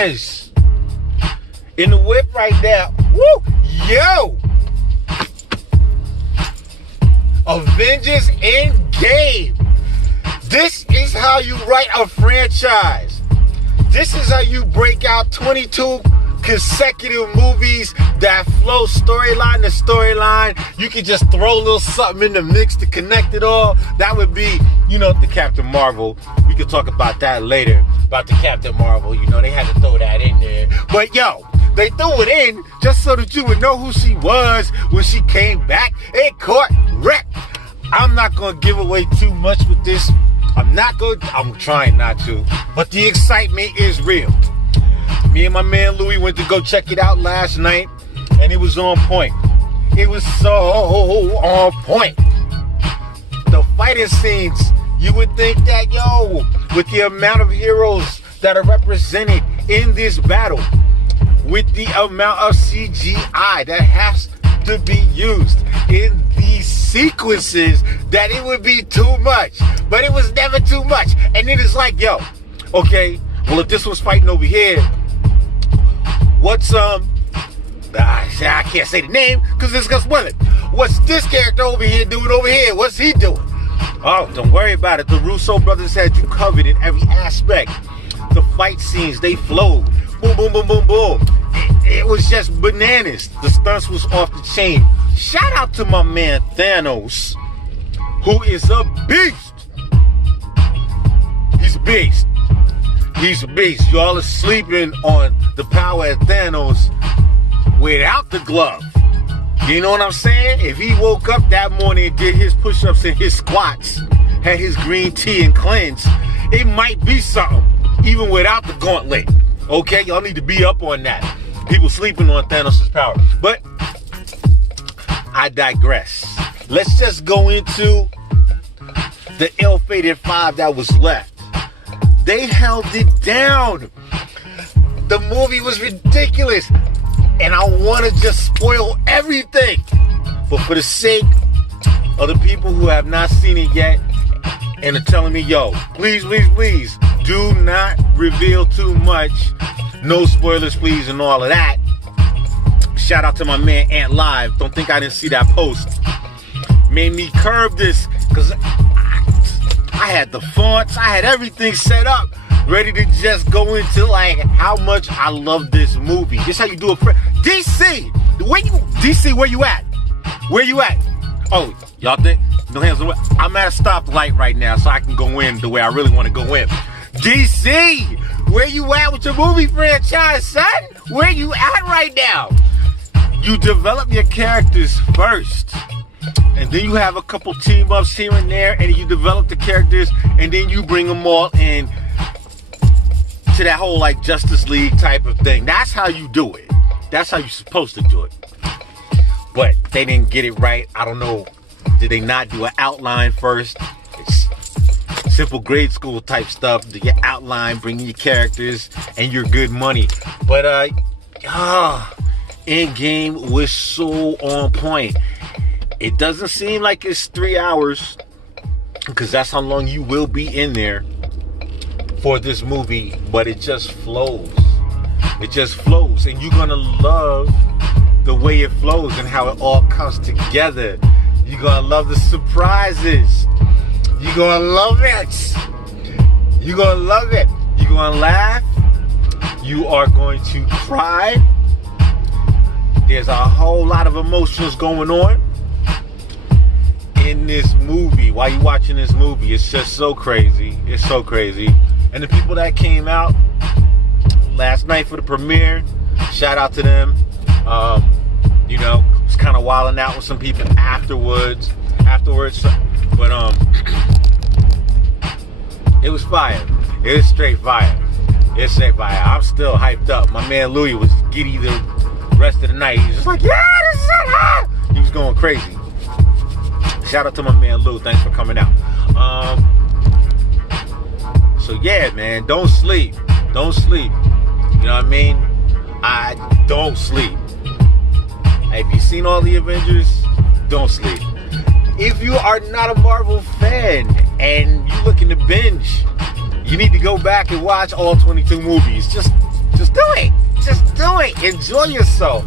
Yes. In the whip right now. Woo! Yo! Avengers Endgame. This is how you write a franchise. This is how you break out 22 consecutive movies that flow storyline to storyline. You can just throw a little something in the mix to connect it all. That would be, the Captain Marvel. We could talk about that later, about the Captain Marvel. They had to throw that in there. But yo, they threw it in just so that you would know who she was when she came back and caught wreck. I'm not going to give away too much with this. I'm trying not to. But the excitement is real. Me and my man Louis went to go check it out last night, and it was on point. It was so on point. The fighting scenes, you would think that, with the amount of heroes that are represented in this battle, with the amount of CGI that has to be used in these sequences, that it would be too much. But it was never too much. And then it's like, okay, well, if this was fighting over here, what's I can't say the name because it's gonna spoil it. What's this character over here doing over here? What's he doing? Oh, don't worry about it. The Russo brothers had you covered in every aspect. The fight scenes, they flowed. Boom, boom, boom, boom, boom. It was just bananas. The stunts was off the chain. Shout out to my man Thanos, who is a beast. He's a beast. He's a beast. Y'all are sleeping on the power of Thanos without the glove. You know what I'm saying? If he woke up that morning and did his push-ups and his squats, had his green tea and cleanse, it might be something, even without the gauntlet. Okay, y'all need to be up on that. People sleeping on Thanos' power. But I digress. Let's just go into the ill-fated 5 that was left. They held it down. The movie was ridiculous. And I want to just spoil everything. But for the sake of the people who have not seen it yet and are telling me, please, please, please, do not reveal too much. No spoilers, please, and all of that. Shout out to my man Ant Live. Don't think I didn't see that post. Made me curb this because I had the fonts, I had everything set up, ready to just go into how much I love this movie. This how you do it. DC, where you at? Where you at? Oh, y'all think? No hands on the way. I'm at a stoplight right now, so I can go in the way I really want to go in. DC, where you at with your movie franchise, son? Where you at right now? You develop your characters first. And then you have a couple team ups here and there, and you develop the characters, and then you bring them all in to that whole Justice League type of thing. That's how you do it. That's how you're supposed to do it. But they didn't get it right. I don't know. Did they not do an outline first? It's simple grade school type stuff. Do your outline, bring in your characters, and your good money. But Endgame was so on point. It doesn't seem like it's 3 hours, because that's how long you will be in there for this movie, but it just flows. It just flows, and you're gonna love the way it flows and how it all comes together. You're gonna love the surprises. You're gonna love it. You're gonna love it. You're gonna laugh. You are going to cry. There's a whole lot of emotions going on in this movie. While you're watching this movie, it's just so crazy. It's so crazy. And the people that came out last night for the premiere, shout out to them. Was kind of wilding out with some people afterwards, but it was fire. It was straight fire. It's straight fire. I'm still hyped up. My man Louis was giddy the rest of the night. He was just like, yeah, this is hot. He was going crazy. Shout out to my man Lou. Thanks for coming out. So yeah, man, don't sleep. Don't sleep. You know what I mean? I don't sleep. If you've seen all the Avengers, don't sleep. If you are not a Marvel fan and you're looking to binge, you need to go back and watch all 22 movies. Just Just do it. Just do it. Enjoy yourself.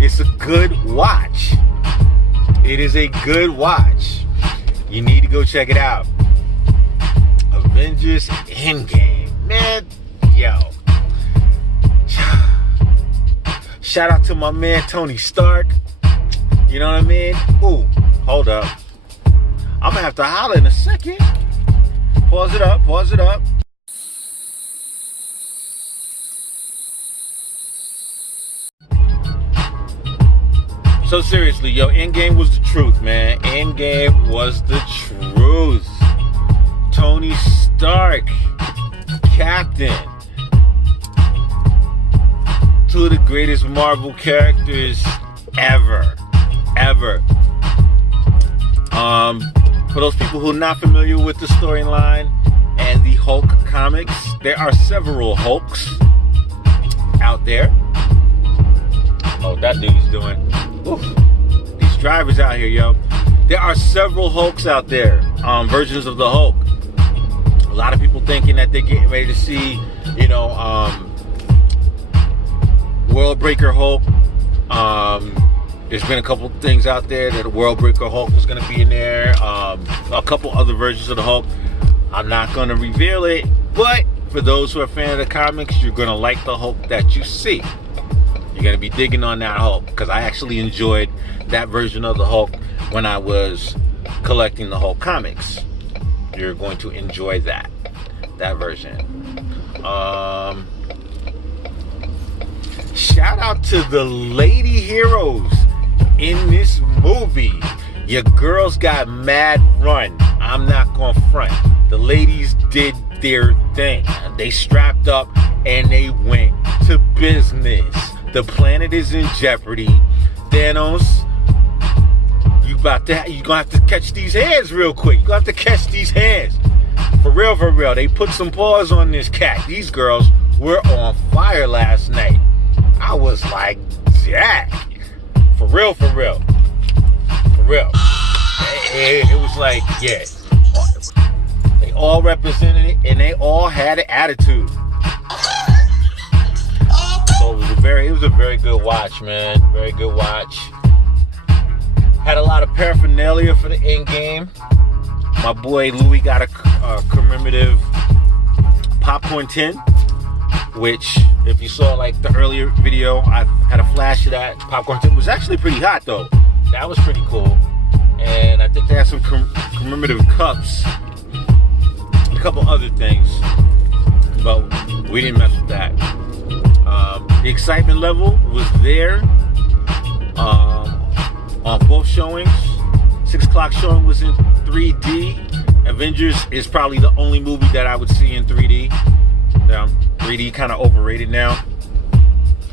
It's a good watch. It is a good watch. You need to go check it out. Avengers Endgame. Man, yo. Shout out to my man Tony Stark. You know what I mean? Ooh, hold up. I'm gonna have to holler in a second. Pause it up, pause it up. So seriously, yo, Endgame was the truth, man. Endgame was the truth. Tony Stark, Captain. Two of the greatest Marvel characters ever. For those people who are not familiar with the storyline and the Hulk comics, there are several Hulks out there. I don't know what that dude's doing. Oof. These drivers out here, yo. There are several Hulks out there, versions of the Hulk. A lot of people thinking that they're getting ready to see, World Breaker Hulk. There's been a couple things out there that the World Breaker Hulk was going to be in there. A couple other versions of the Hulk. I'm not going to reveal it, but for those who are fans of the comics, you're going to like the Hulk that you see. You're going to be digging on that Hulk, because I actually enjoyed that version of the Hulk when I was collecting the Hulk comics. You're going to enjoy that version. Shout out to the lady heroes in this movie. Your girls got mad run. I'm not gonna front. The ladies did their thing. They strapped up and they went to business. The planet is in jeopardy. Thanos, you're gonna have to catch these hands real quick. You're gonna have to catch these hands. For real. They put some paws on this cat. These girls were on fire last night. I was like, Jack. For real. It was like, yeah. They all represented it and they all had an attitude. So it was a very good watch, man. Very good watch. Had a lot of paraphernalia for the end game. My boy Louis got a commemorative popcorn tin, which, if you saw like the earlier video, I had a flash of that. Popcorn tin was actually pretty hot though. That was pretty cool. And I think they had some commemorative cups, a couple other things, but we didn't mess with that. The excitement level was there on both showings. 6 o'clock showing was in 3D. Avengers is probably the only movie that I would see in 3D. 3D kind of overrated now.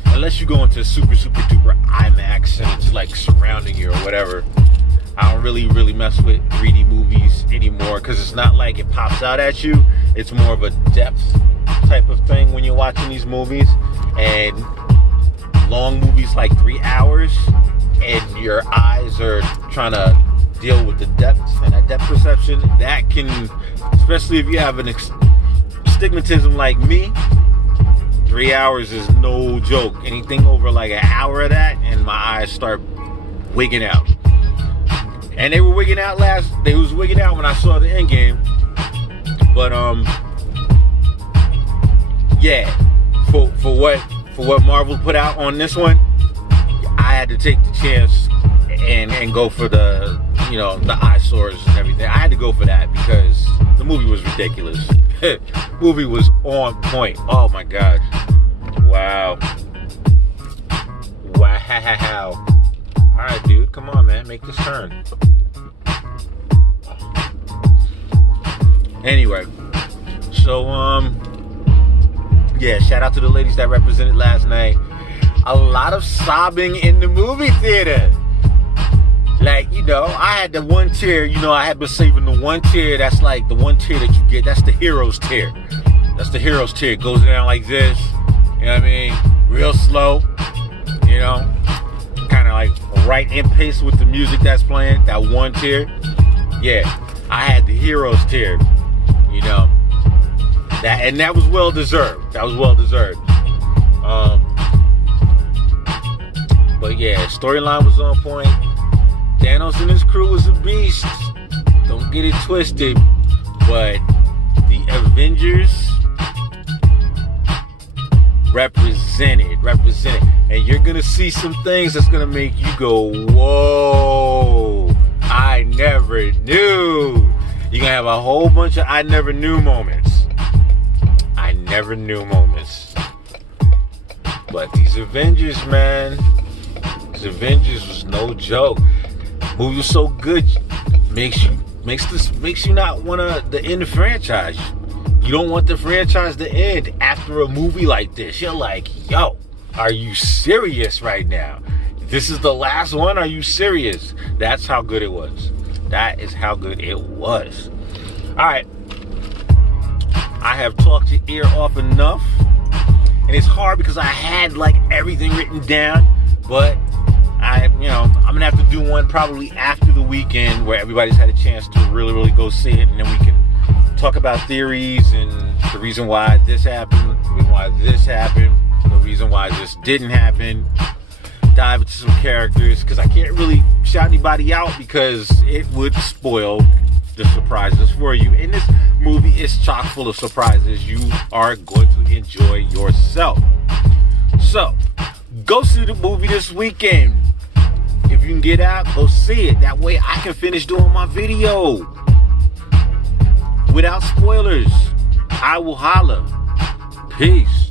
Unless you go into super duper IMAX and it's like surrounding you or whatever. I don't really mess with 3D movies anymore, because it's not like it pops out at you. It's more of a depth type of thing when you're watching these movies. And long movies like 3 hours and your eyes are trying to deal with the depth and that depth perception, that can, especially if you have an astigmatism like me, 3 hours is no joke. Anything over like an hour of that and my eyes start wigging out. And they were wigging out they was wigging out when I saw the end game. But yeah, for what Marvel put out on this one, I had to take the chance and go for the eyesores and everything. I had to go for that because the movie was ridiculous. Movie was on point. Oh my gosh. Wow. Alright, dude, come on, man, make this turn. Anyway, so yeah, shout out to the ladies that represented last night. A lot of sobbing in the movie theater. Like, I had the one tear, I had been saving the one tear. That's like the one tear that you get. That's the hero's tear. That's the hero's tear. It goes down like this. You know what I mean? Real slow. Kind of like right in pace with the music that's playing. That one tear. Yeah, I had the hero's tear. That was well deserved. But yeah, storyline was on point. Thanos and his crew was a beast. Don't get it twisted. But the Avengers represented. And you're gonna see some things that's gonna make you go, whoa, I never knew. You're gonna have a whole bunch of I never knew moments. But these Avengers, man, these Avengers was no joke. Movie was so good, makes you not wanna end the franchise. You don't want the franchise to end after a movie like this. You're like, yo, are you serious right now? This is the last one? Are you serious? That's how good it was. That is how good it was. All right. I have talked your ear off enough. And it's hard because I had like everything written down. But I'm going to have to do one probably after the weekend where everybody's had a chance to really, really go see it. And then we can talk about theories and the reason why this happened, the reason why this happened, the reason why this didn't happen. Dive into some characters because I can't really shout anybody out because it would spoil the surprises for you. And this movie is chock full of surprises. You are going to enjoy yourself. So, go see the movie this weekend. If you can get out, go see it. That way I can finish doing my video without spoilers. I will holla. Peace.